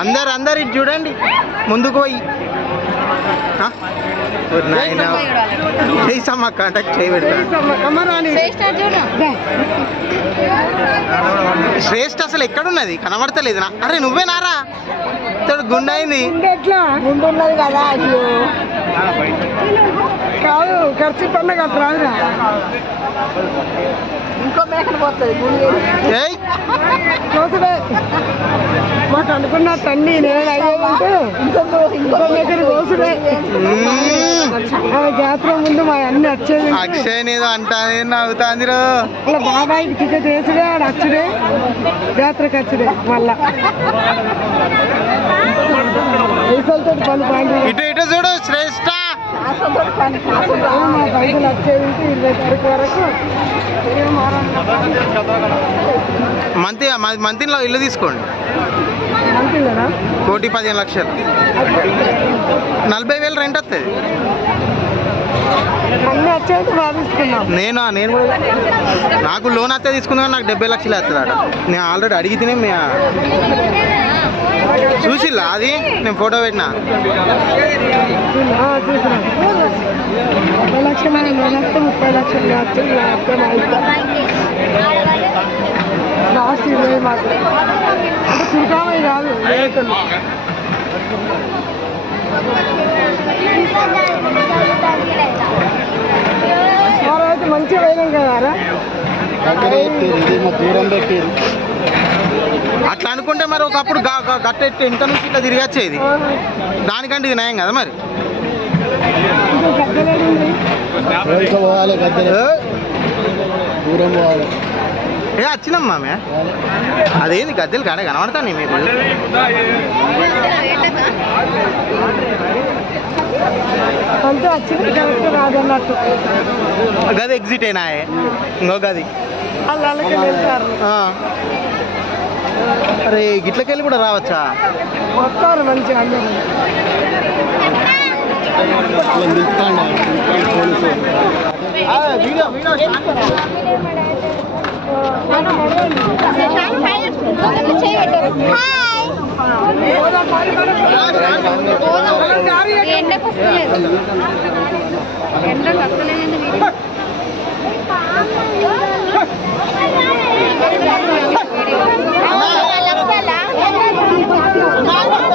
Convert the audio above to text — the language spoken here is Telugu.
అందరు ఇటు చూడండి, ముందుకు పోయి చేసామా కాంటాక్ట్ చేయబెడతా. శ్రేష్ఠ అసలు ఎక్కడున్నది కనబడతలేదు. అరే నువ్వేనారా? తోడు గుండె అయింది కదా. కాదు ఖర్చు పండుగ రాదురా, ఇంకో మేకలు పోతుంది. కోసమే మాకు అనుకున్న తండ్రి నేను అయ్యేదంటే ఇంకో మేకలు కోసమే. జాతర ముందు మా అన్ని వచ్చేది. అక్షయ్ ఏదో అంటానే అవుతాందిరో. అలా బాబాయికి టికెట్ వేసుడే ఆడ వచ్చుడే, జాతరకి వచ్చుడే. మళ్ళా పైసలతో పని పాయింట్ ఇటు ఇటు చూడు శ్రేష్ఠ. మా పైసలు వచ్చేది 20 తారీఖు వరకు. మంత్లో ఇల్లు తీసుకోండి. మంత్లీనా? 1,15,00,000, 40,000 రెంట్ వస్తుంది. అన్నీ వచ్చేది బాగా తీసుకున్నాం. నేను కూడా నాకు లోన్ వస్తే తీసుకున్నా, నాకు 70 లక్షలు వస్తుంది అట. నేను ఆల్రెడీ అడిగితేనే చూసిల్లా అది, నేను ఫోటో పెట్టినా. 30 లక్షలు 30 లక్షలు లాస్ట్ 20 మాత్రం. అంటే చురుకామయ్య కాదు, మరైతే మంచిగా వేయలేం కదా. అట్లా అనుకుంటే మరి ఒకప్పుడు గట్టెట్టి ఇంత నుంచి ఇట్లా తిరిగి వచ్చేది. దానికంటే ఇది నయం కదా మరి. ఏ వచ్చినమ్మా మే, అదేంది గద్దెలు కాడే కనబడతాను మీకు. అంతే వచ్చింది కరెక్ట్ రాదన్నట్టు. గది ఎగ్జిట్ అయినా ఇంకో గది. వాళ్ళకి వెళ్తారు. అరే గిట్లకెళ్ళి కూడా రావచ్చా? వస్తారు మంచిగా అందరూ. ఎండ